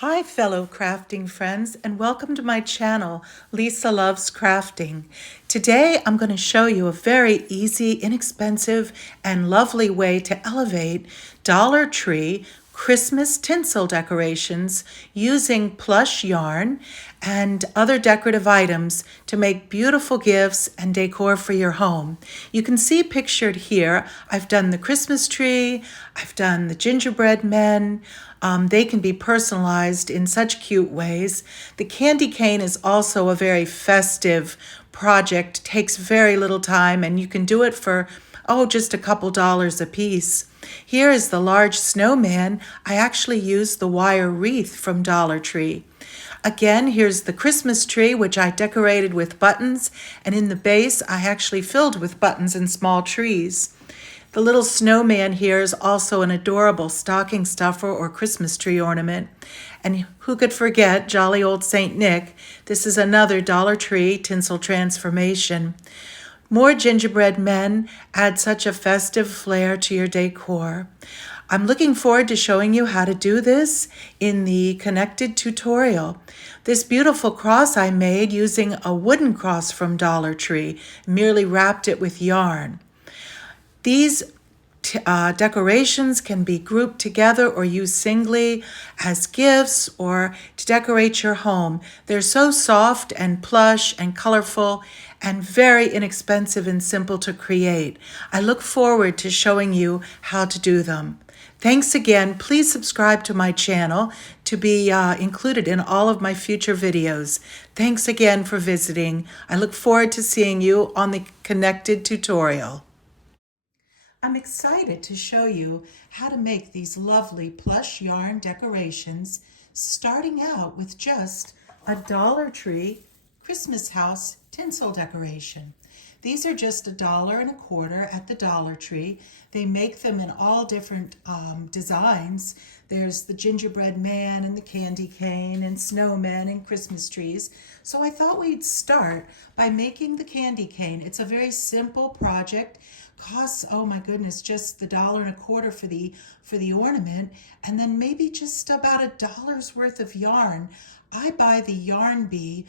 Hi fellow crafting friends, and welcome to my channel, Lisa Loves Crafting. Today I'm going to show you a very easy, inexpensive, and lovely way to elevate Dollar Tree Christmas tinsel decorations using plush yarn and other decorative items to make beautiful gifts and decor for your home. You can see pictured here, I've done the Christmas tree, I've done the gingerbread men. They can be personalized in such cute ways. The candy cane is also a very festive project, takes very little time, and you can do it for, just a couple dollars a piece. Here is the large snowman. I actually used the wire wreath from Dollar Tree. Again, here's the Christmas tree, which I decorated with buttons, and in the base, I actually filled with buttons and small trees. The little snowman here is also an adorable stocking stuffer or Christmas tree ornament. And who could forget jolly old Saint Nick? This is another Dollar Tree tinsel transformation. More gingerbread men add such a festive flair to your decor. I'm looking forward to showing you how to do this in the connected tutorial. This beautiful cross I made using a wooden cross from Dollar Tree, merely wrapped it with yarn. These decorations can be grouped together or used singly as gifts or to decorate your home. They're so soft and plush and colorful and very inexpensive and simple to create. I look forward to showing you how to do them. Thanks again. Please subscribe to my channel to be included in all of my future videos. Thanks again for visiting. I look forward to seeing you on the connected tutorial. I'm excited to show you how to make these lovely plush yarn decorations, starting out with just a Dollar Tree Christmas house tinsel decoration. These are just $1.25 at the Dollar Tree. They make them in all different designs. There's the gingerbread man and the candy cane and snowmen and Christmas trees. So I thought we'd start by making the candy cane. It's a very simple project. Costs, oh my goodness, just the $1.25 for the ornament, and then maybe just about $1 worth of yarn. I buy the Yarn Bee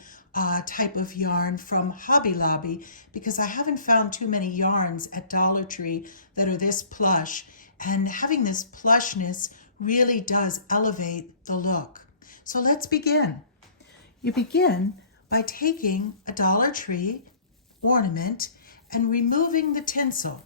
type of yarn from Hobby Lobby because I haven't found too many yarns at Dollar Tree that are this plush, and having this plushness really does elevate the look. So let's begin. You begin by taking a Dollar Tree ornament and removing the tinsel.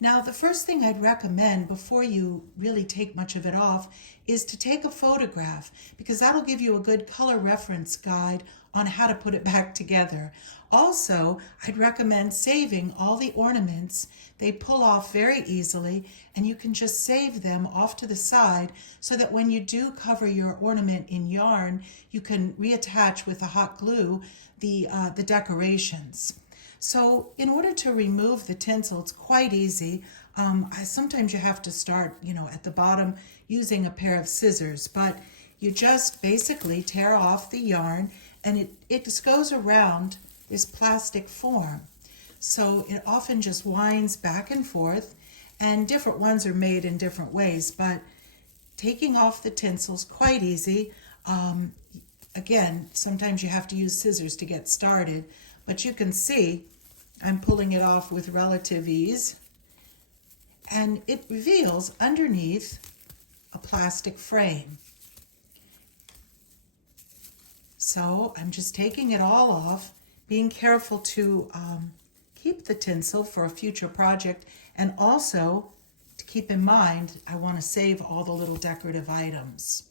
Now, the first thing I'd recommend before you really take much of it off is to take a photograph, because that'll give you a good color reference guide on how to put it back together. Also, I'd recommend saving all the ornaments. They pull off very easily, and you can just save them off to the side so that when you do cover your ornament in yarn, you can reattach with the hot glue the decorations. So in order to remove the tinsel, it's quite easy. Sometimes you have to start, at the bottom using a pair of scissors, but you just basically tear off the yarn, and it just goes around this plastic form. So it often just winds back and forth, and different ones are made in different ways, but taking off the tinsel is quite easy. Again, sometimes you have to use scissors to get started, but you can see I'm pulling it off with relative ease, and it reveals underneath a plastic frame. So I'm just taking it all off, being careful to keep the tinsel for a future project, and also to keep in mind I want to save all the little decorative items.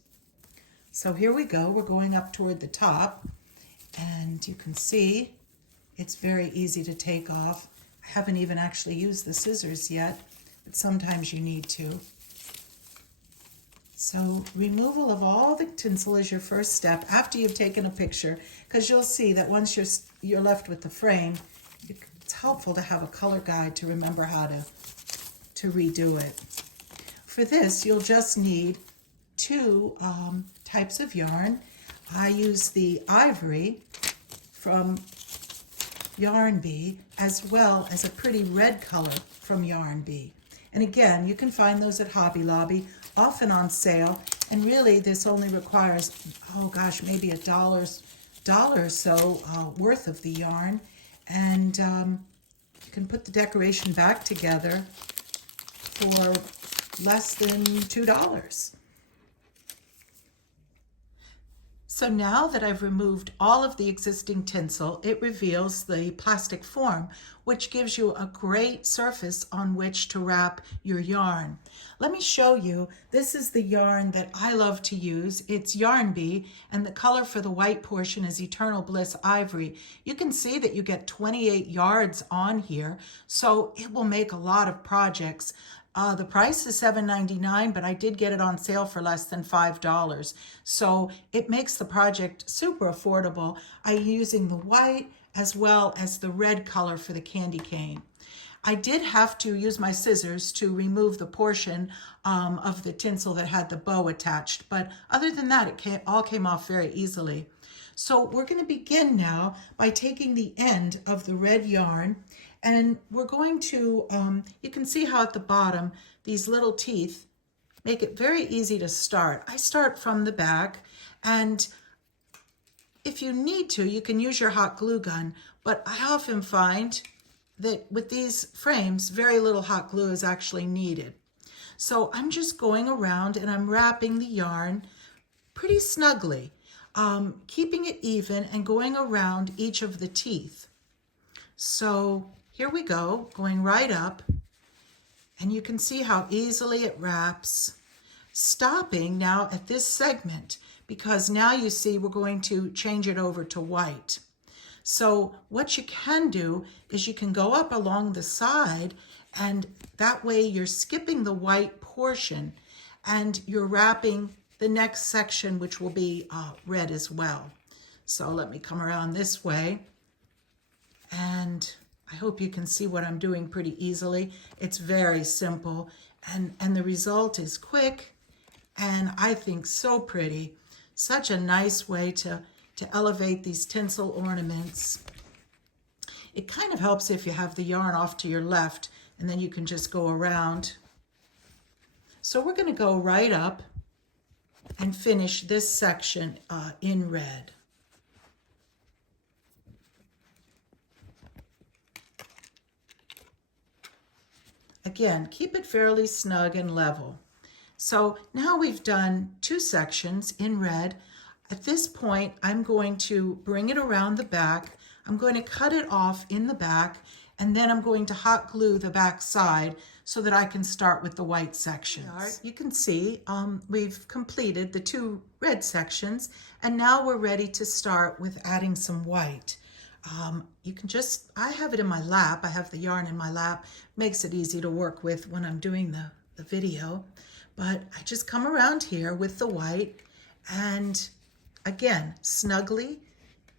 So here we go. We're going up toward the top, and you can see it's very easy to take off. I haven't even actually used the scissors yet, but sometimes you need to. So removal of all the tinsel is your first step after you've taken a picture, because you'll see that once you're left with the frame, it's helpful to have a color guide to remember how to redo it. For this, you'll just need two types of yarn. I use the ivory from Yarn Bee, as well as a pretty red color from Yarn Bee. And again, you can find those at Hobby Lobby, often on sale, And really this only requires, oh gosh, maybe $1 or so worth of the yarn. And you can put the decoration back together for less than $2. So now that I've removed all of the existing tinsel, it reveals the plastic form, which gives you a great surface on which to wrap your yarn. Let me show you. This is the yarn that I love to use. It's Yarn Bee, and the color for the white portion is Eternal Bliss Ivory. You can see that you get 28 yards on here, so it will make a lot of projects. The price is $7.99, but I did get it on sale for less than $5. So it makes the project super affordable. I'm using the white as well as the red color for the candy cane. I did have to use my scissors to remove the portion of the tinsel that had the bow attached, but other than that, it all came off very easily. So we're going to begin now by taking the end of the red yarn, and we're going to, you can see how at the bottom, these little teeth make it very easy to start. I start from the back, and if you need to, you can use your hot glue gun, but I often find that with these frames, very little hot glue is actually needed. So I'm just going around and I'm wrapping the yarn pretty snugly, keeping it even and going around each of the teeth. So here we go, going right up, and you can see how easily it wraps. Stopping now at this segment, because now you see we're going to change it over to white. So what you can do is you can go up along the side, and that way you're skipping the white portion and you're wrapping the next section, which will be red as well. So let me come around this way, and I hope you can see what I'm doing pretty easily. It's very simple, and the result is quick and I think so pretty. Such a nice way to elevate these tinsel ornaments. It kind of helps if you have the yarn off to your left, and then you can just go around. So we're going to go right up and finish this section in red. Again, keep it fairly snug and level. So now we've done 2 sections in red. At this point, I'm going to bring it around the back. I'm going to cut it off in the back, and then I'm going to hot glue the back side so that I can start with the white sections. You can see we've completed the 2 red sections, and now we're ready to start with adding some white. You can just, I have it in my lap. I have the yarn in my lap. Makes it easy to work with when I'm doing the video. But I just come around here with the white, and again, snugly,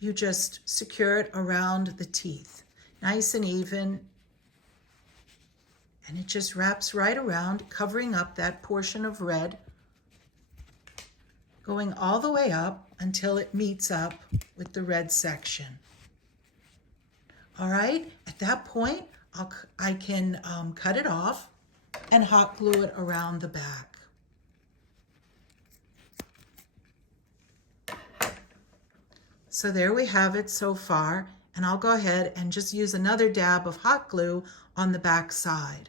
you just secure it around the teeth. Nice and even. And it just wraps right around, covering up that portion of red, going all the way up until it meets up with the red section. All right, at that point, I can cut it off and hot glue it around the back. So there we have it so far, and I'll go ahead and just use another dab of hot glue on the back side.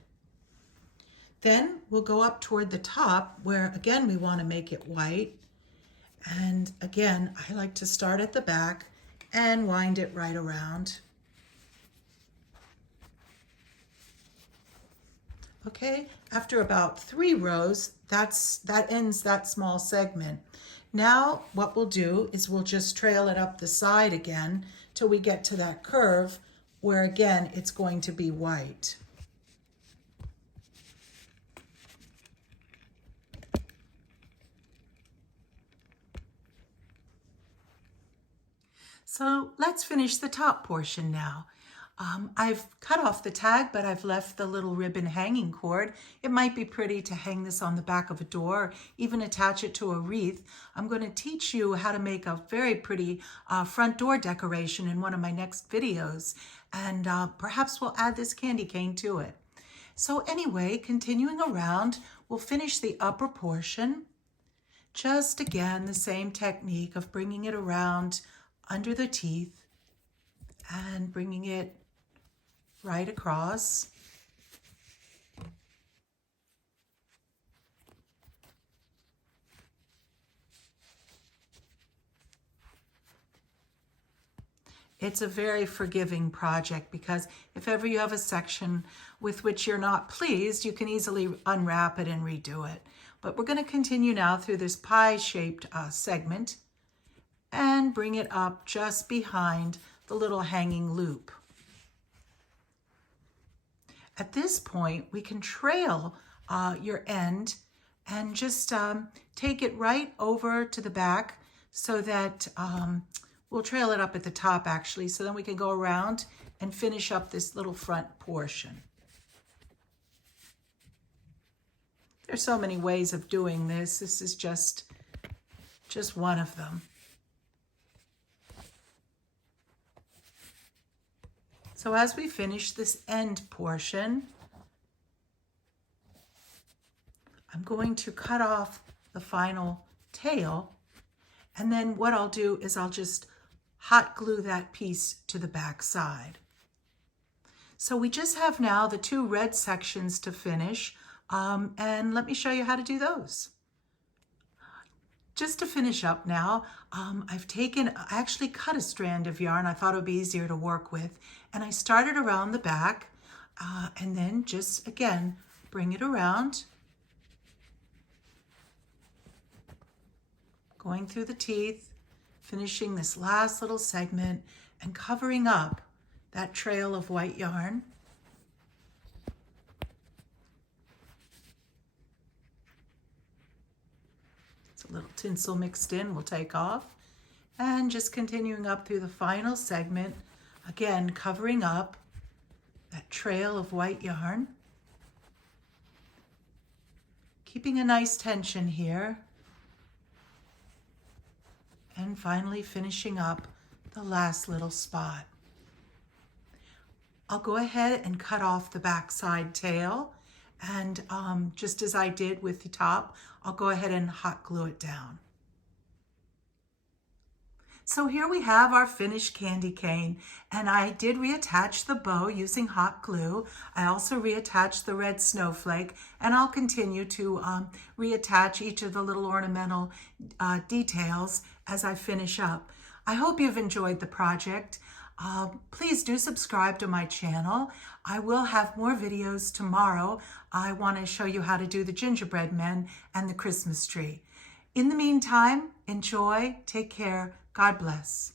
Then we'll go up toward the top where again we want to make it white. And again, I like to start at the back and wind it right around. Okay, after about 3 rows, that ends that small segment. Now what we'll do is we'll just trail it up the side again till we get to that curve where again it's going to be white. So let's finish the top portion now. I've cut off the tag, but I've left the little ribbon hanging cord. It might be pretty to hang this on the back of a door, or even attach it to a wreath. I'm going to teach you how to make a very pretty front door decoration in one of my next videos, and perhaps we'll add this candy cane to it. So anyway, continuing around, we'll finish the upper portion. Just again, the same technique of bringing it around under the teeth and bringing it right across. It's a very forgiving project because if ever you have a section with which you're not pleased, you can easily unwrap it and redo it. But we're going to continue now through this pie-shaped segment and bring it up just behind the little hanging loop. At this point, we can trail your end and just take it right over to the back so that we'll trail it up at the top actually, so then we can go around and finish up this little front portion. There's so many ways of doing this. This is just one of them. So as we finish this end portion, I'm going to cut off the final tail, and then what I'll do is I'll just hot glue that piece to the back side. So we just have now the two red sections to finish, and let me show you how to do those. Just to finish up now, I actually cut a strand of yarn. I thought it would be easier to work with, and I started around the back, and then just again bring it around, going through the teeth, finishing this last little segment and covering up that trail of white yarn. It's a little tinsel mixed in, we'll take off. And just continuing up through the final segment, again covering up that trail of white yarn. Keeping a nice tension here. And finally finishing up the last little spot. I'll go ahead and cut off the backside tail, and just as I did with the top, I'll go ahead and hot glue it down. So here we have our finished candy cane, and I did reattach the bow using hot glue. I also reattached the red snowflake, and I'll continue to reattach each of the little ornamental details as I finish up. I hope you've enjoyed the project. Please do subscribe to my channel. I will have more videos tomorrow. I want to show you how to do the gingerbread men and the Christmas tree. In the meantime, enjoy, take care, God bless.